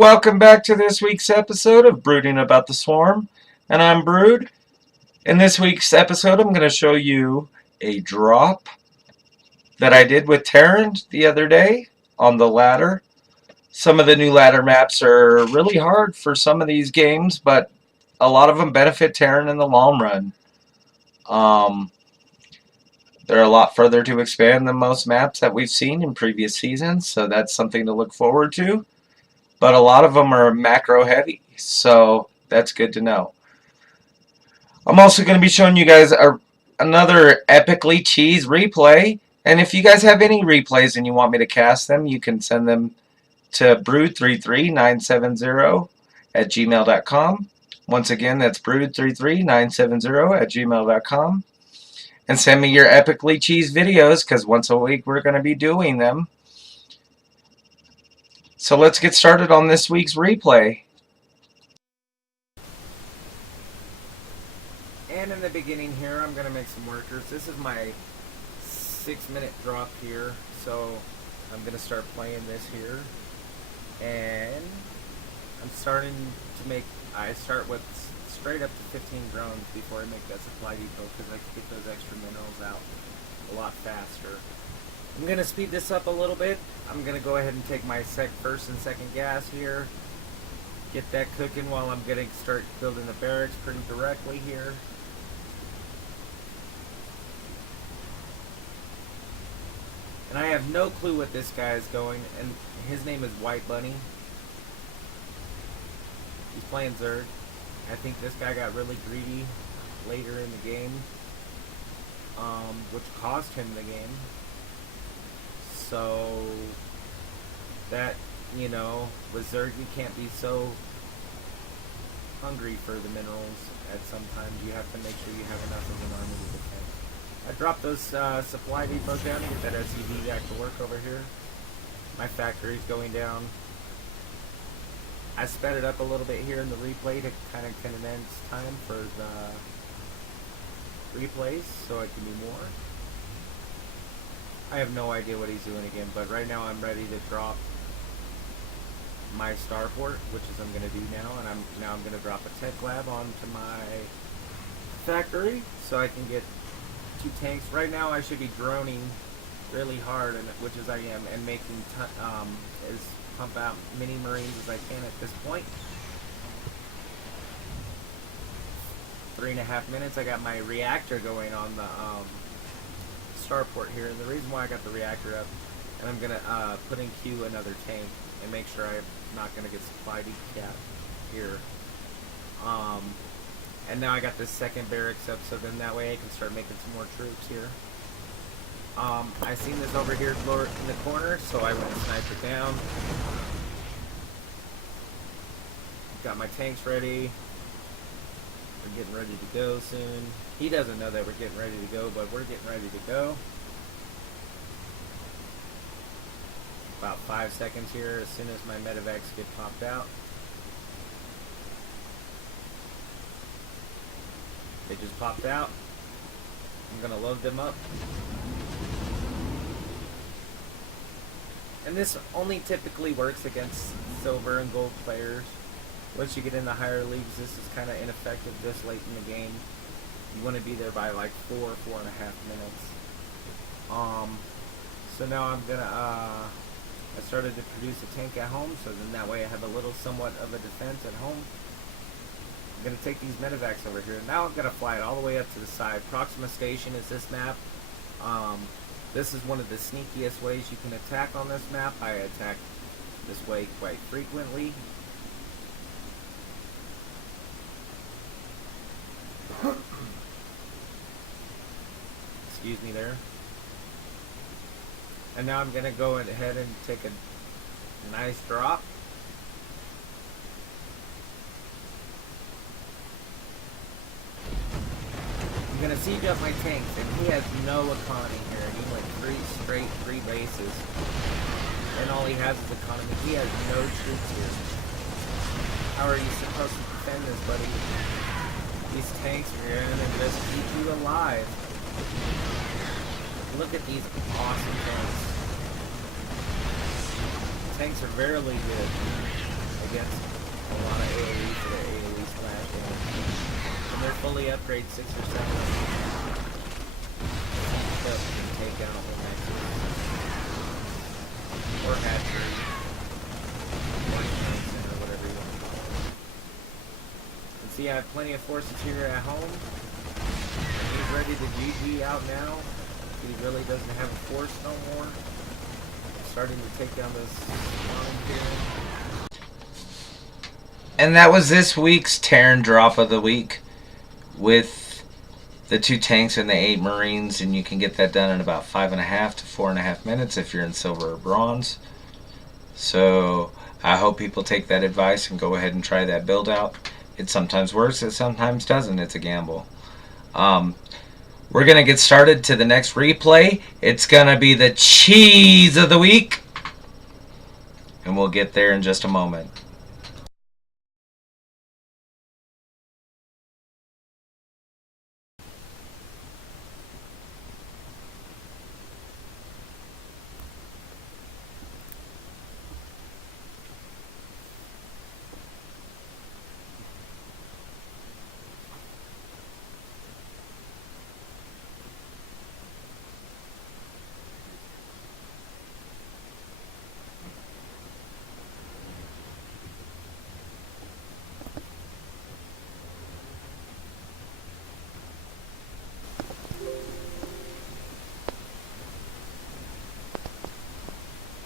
welcome back to this week's episode of Brooding About the Swarm, and I'm Brood. In this week's episode, I'm going to show you a drop that I did with Terran the other day on the ladder. Some of the new ladder maps are really hard for some of these games, but a lot of them benefit Terran in the long run. They're a lot further to expand than most maps that we've seen in previous seasons, so that's something to look forward to. But a lot of them are macro heavy, so that's good to know. I'm also going to be showing you guys another epically cheese replay, and if you guys have any replays and you want me to cast them, you can send them to brood33970@gmail.com. Once again, that's brood33970@gmail.com. And send me your epically cheese videos, because once a week we're going to be doing them. So let's get started on this week's replay. And in the beginning here, I'm going to make some workers. This is my 6-minute drop here, so I'm going to start playing this here. And I'm starting to make, I start with straight up to 15 drones before I make that supply depot, because I can get those extra minerals out a lot faster. I'm going to speed this up a little bit. I'm going to go ahead and take my first and second gas here. Get that cooking while I'm going to start building the barracks pretty directly here. And I have no clue what this guy is going, and his name is White Bunny. He's playing Zerg. I think this guy got really greedy later in the game, which cost him the game. So that, you know, with Zerg you can't be so hungry for the minerals. At sometimes you have to make sure you have enough of an army to defend. I dropped those supply depots down to get that SCV back to work over here. My factory's going down. I sped it up a little bit here in the replay to kind of condense time for the replays so I can do more. I have no idea what he's doing again, but right now I'm ready to drop my starport, which is I'm going to do now, and I'm going to drop a tech lab onto my factory so I can get 2 tanks. Right now I should be droning really hard, and which is I am, and making pump out mini marines as I can at this point. 3.5 minutes. I got my reactor going on the starport here, and the reason why I got the reactor up, and I'm gonna put in queue another tank and make sure I'm not gonna get supply decap here. And now I got this second barracks up, so then that way I can start making some more troops here. I seen this over here in the corner, so I went and sniped it down. Got my tanks ready. We're getting ready to go soon. He doesn't know that we're getting ready to go, but we're getting ready to go. About 5 seconds here as soon as my medevacs get popped out. They just popped out. I'm gonna load them up. And this only typically works against silver and gold players. Once you get in the higher leagues, this is kind of ineffective this late in the game. You want to be there by like 4.5 minutes. So now I'm gonna I started to produce a tank at home, so then that way I have a little somewhat of a defense at home. I'm gonna take these medevacs over here. Now I'm gonna fly it all the way up to the side. Proxima Station is this map. This is one of the sneakiest ways you can attack on this map. I attack this way quite frequently. Excuse me there. And now I'm gonna go ahead and take a nice drop. I'm gonna siege up my tanks, and he has no economy here. He went 3 bases, and all he has is economy. He has no troops here. How are you supposed to defend this, buddy? These tanks are gonna just keep you alive. Look at these awesome tanks. Tanks are very good. against a lot of AoE for their AoE splash damage. And they're fully upgrade 6 or 7 stuff can take down a whole nexus. Or hatchery. Or command center, whatever you want to call it. And see, I have plenty of forces here at home. He's ready to GG out now. He really doesn't have a force no more. Starting to take down this line here. And that was this week's Terran drop of the week with the 2 tanks and the 8 Marines, and you can get that done in about 5.5 to 4.5 minutes if you're in silver or bronze. So I hope people take that advice and go ahead and try that build out. It sometimes works, it sometimes doesn't. It's a gamble. We're going to get started to the next replay. It's going to be the cheese of the week. And we'll get there in just a moment.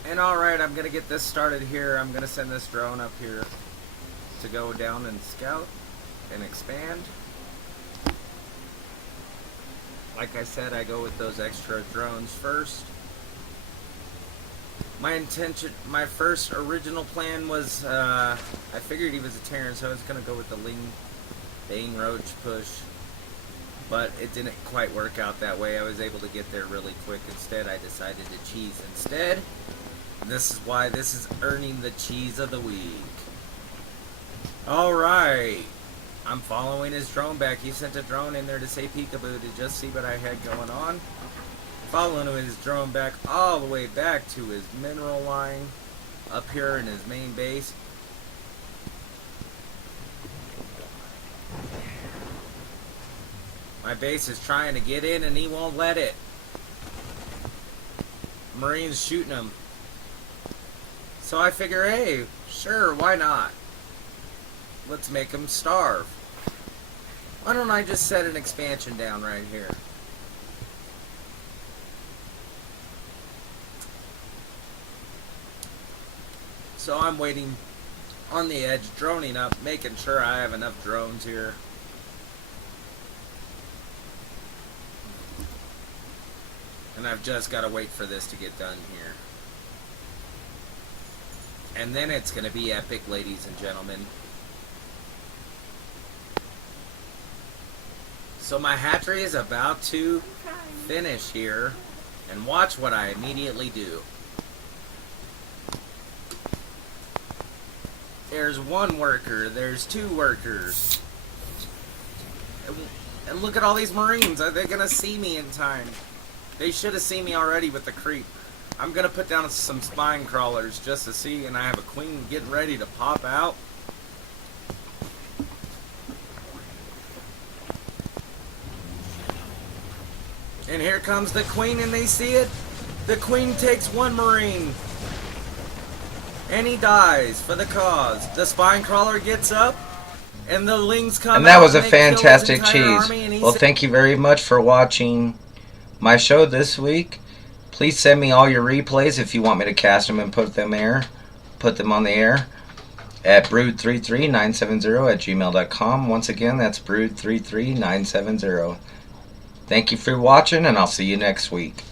And alright, I'm going to get this started here. I'm going to send this drone up here to go down and scout and expand. Like I said, I go with those extra drones first. My first original plan was, I figured he was a Terran, so I was going to go with the Bane Roach push. But it didn't quite work out that way. I was able to get there really quick. Instead, I decided to cheese instead. This is why this is earning the cheese of the week. Alright. I'm following his drone back. He sent a drone in there to say peekaboo to just see what I had going on. Following his drone back all the way back to his mineral line up here in his main base. My base is trying to get in and he won't let it. Marines shooting him. So I figure, hey, sure, why not? Let's make him starve. Why don't I just set an expansion down right here? So I'm waiting on the edge, droning up, making sure I have enough drones here. And I've just got to wait for this to get done here. And then it's going to be epic, ladies and gentlemen. So my hatchery is about to finish here. And watch what I immediately do. There's 1 worker. There's 2 workers. And look at all these Marines. Are they going to see me in time? They should have seen me already with the creep. I'm going to put down some spine crawlers just to see, and I have a queen getting ready to pop out. And here comes the queen, and they see it. The queen takes 1 Marine. And he dies for the cause. The spine crawler gets up, and the lings come out. And that was a and they kill his fantastic entire cheese. army, and Well, thank you very much for watching my show this week. Please send me all your replays if you want me to cast them and put them on the air at brood33970@gmail.com. Once again, that's brood33970. Thank you for watching, and I'll see you next week.